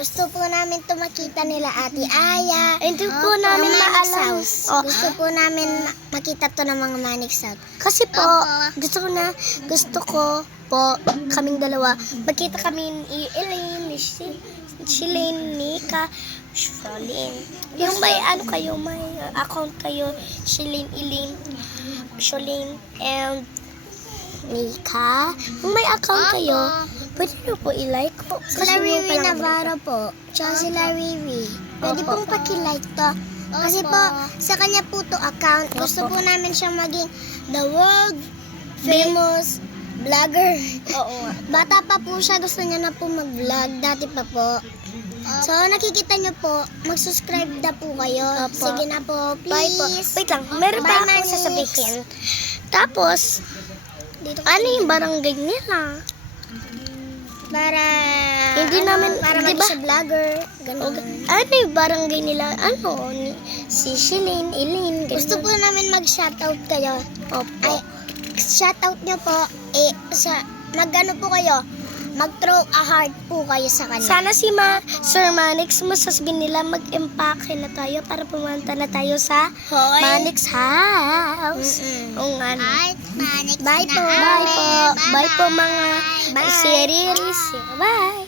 Gusto po namin to makita nila Ate Aya. Hindi po namin maalam. Oh, Gusto po namin makita to ng mga Manix South. kasi po, gusto ko po, kaming dalawa, magkita kami ni Elaine, ni Shilane, Nika, Sholin. Yung may ano kayo, may account kayo, Shilane, Elaine, Sholin, and Nika. Kung may account kayo, pwede nyo po i-like po. Sila Riri Navarro po. Tsaka sila Riri. Pwede Opo. pong paki-like to. Kasi po, sa kanya po to account. Gusto Opo. po namin siyang maging the world famous vlogger. Oo nga. Bata pa po siya, gusto niya na po mag-vlog. Dati pa po. So, nakikita niyo po, mag-subscribe na po kayo. Opo. Sige na po, Bye po. please. Wait lang, meron Bye, pa akong Manix. sasabihin. Tapos, Dito ano yung barangay nila? para Hindi namin- para di maging ba? siya vlogger. Ganun. Ano yung barangay nila? Ano? Si Shilane, Elaine, Gusto po namin mag-shoutout kayo. Opo. Ay, shoutout nyo po, mag-ano po kayo, mag-throw a heart po kayo sa kanya. Sana si Sir Manix, masasabihin nila mag-empake na tayo para pumunta na tayo sa Hoy. Manix House. Kung ano. Manix Bye na po. kami. Bye po. Bye po mga Bye. series. Bye.